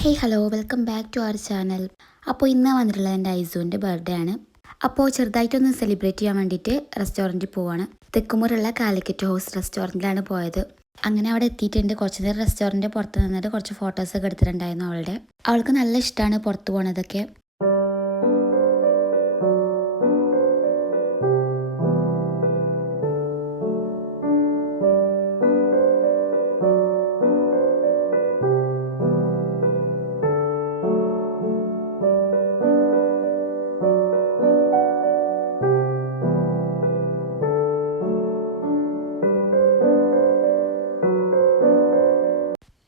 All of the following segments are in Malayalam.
Hey hello welcome back to our channel. അപ്പോൾ ഇന്ന് വന്നിട്ടുള്ളത് എൻ്റെ ഐസുവിൻ്റെ ബർത്ത്ഡേ ആണ്. അപ്പോൾ ചെറുതായിട്ടൊന്ന് സെലിബ്രേറ്റ് ചെയ്യാൻ വേണ്ടിയിട്ട് റെസ്റ്റോറൻറ്റിൽ പോവാണ്. തെക്കുമുറുള്ള കാലിക്കറ്റ് ഹൗസ് റെസ്റ്റോറൻറ്റിലാണ് പോയത്. അങ്ങനെ അവിടെ എത്തിയിട്ടുണ്ട്. കുറച്ച് നേരം റെസ്റ്റോറൻറ്റ് പുറത്ത് നിന്നിട്ട് കുറച്ച് ഫോട്ടോസൊക്കെ എടുത്തിട്ടുണ്ടായിരുന്നു അവൾക്ക് നല്ല ഇഷ്ടമാണ് പുറത്ത് പോണതൊക്കെ.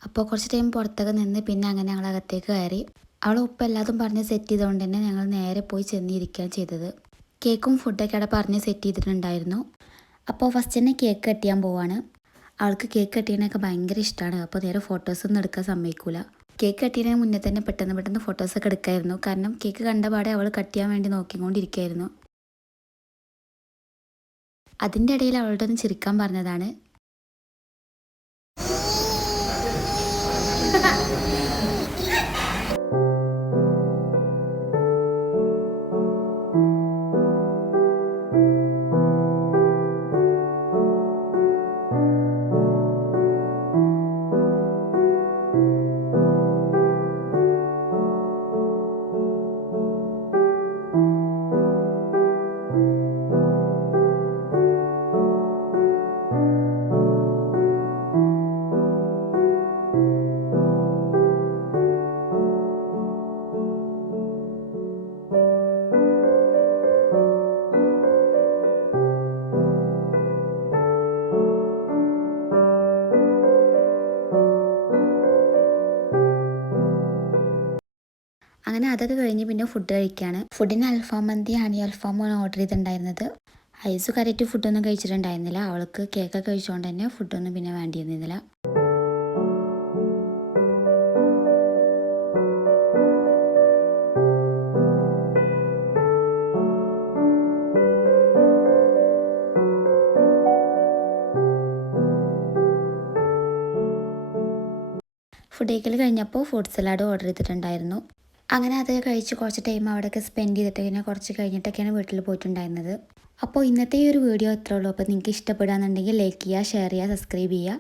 അപ്പോൾ കുറച്ച് ടൈം പുറത്തൊക്കെ നിന്ന് പിന്നെ അങ്ങനെ ഞങ്ങൾ അകത്തേക്ക് കയറി. അവൾ ഉപ്പ എല്ലാതും പറഞ്ഞ് സെറ്റ് ചെയ്തുകൊണ്ട് തന്നെ ഞങ്ങൾ നേരെ പോയി ചെന്നിരിക്കുകയാണ് ചെയ്തത്. കേക്കും ഫുഡൊക്കെ അവിടെ പറഞ്ഞ് സെറ്റ് ചെയ്തിട്ടുണ്ടായിരുന്നു. അപ്പോൾ ഫസ്റ്റ് തന്നെ കേക്ക് കട്ട് ചെയ്യാൻ പോവാണ്. അവൾക്ക് കേക്ക് കട്ട് ചെയ്യാനൊക്കെ ഭയങ്കര ഇഷ്ടമാണ്. അപ്പോൾ നേരെ ഫോട്ടോസൊന്നും എടുക്കാൻ സമ്മതിക്കൂല. കേക്ക് കട്ട് ചെയ്യുന്നതിന് മുന്നേ തന്നെ പെട്ടെന്ന് ഫോട്ടോസൊക്കെ എടുക്കായിരുന്നു. കാരണം കേക്ക് കണ്ട പാടെ അവൾ കട്ട് ചെയ്യാൻ വേണ്ടി നോക്കിക്കൊണ്ടിരിക്കുകയായിരുന്നു. അതിൻ്റെ ഇടയിൽ അവളുടെ ഒന്ന് ചിരിക്കാൻ പറഞ്ഞതാണ്. അങ്ങനെ അതൊക്കെ കഴിഞ്ഞ് പിന്നെ ഫുഡ് കഴിക്കുകയാണ്. ഫുഡിന് അൽഫാം മന്തി ഹണി അൽഫാമാണ് ഓർഡർ ചെയ്തിട്ടുണ്ടായിരുന്നത്. ഐസ് കറക്റ്റ് ഫുഡൊന്നും കഴിച്ചിട്ടുണ്ടായിരുന്നില്ല. അവൾക്ക് കേക്കൊക്കെ കഴിച്ചുകൊണ്ട് തന്നെ ഫുഡൊന്നും പിന്നെ വേണ്ടിയിരുന്നില്ല. ഫുഡ് കഴിക്കൽ കഴിഞ്ഞപ്പോൾ ഫ്രൂട്ട് സലാഡ് ഓർഡർ ചെയ്തിട്ടുണ്ടായിരുന്നു. അങ്ങനെ അതൊക്കെ കഴിച്ച് കുറച്ച് ടൈം അവിടെയൊക്കെ സ്പെൻഡ് ചെയ്തിട്ട് പിന്നെ കുറച്ച് കഴിഞ്ഞിട്ടൊക്കെയാണ് വീട്ടിൽ പോയിട്ടുണ്ടായിരുന്നത്. അപ്പോൾ ഇന്നത്തെ ഈ ഒരു വീഡിയോ ഇത്രേ ഉള്ളൂ. അപ്പോൾ നിങ്ങൾക്ക് ഇഷ്ടപ്പെടുകയാണെന്നുണ്ടെങ്കിൽ ലൈക്ക് ചെയ്യുക, ഷെയർ ചെയ്യുക, സബ്സ്ക്രൈബ് ചെയ്യുക.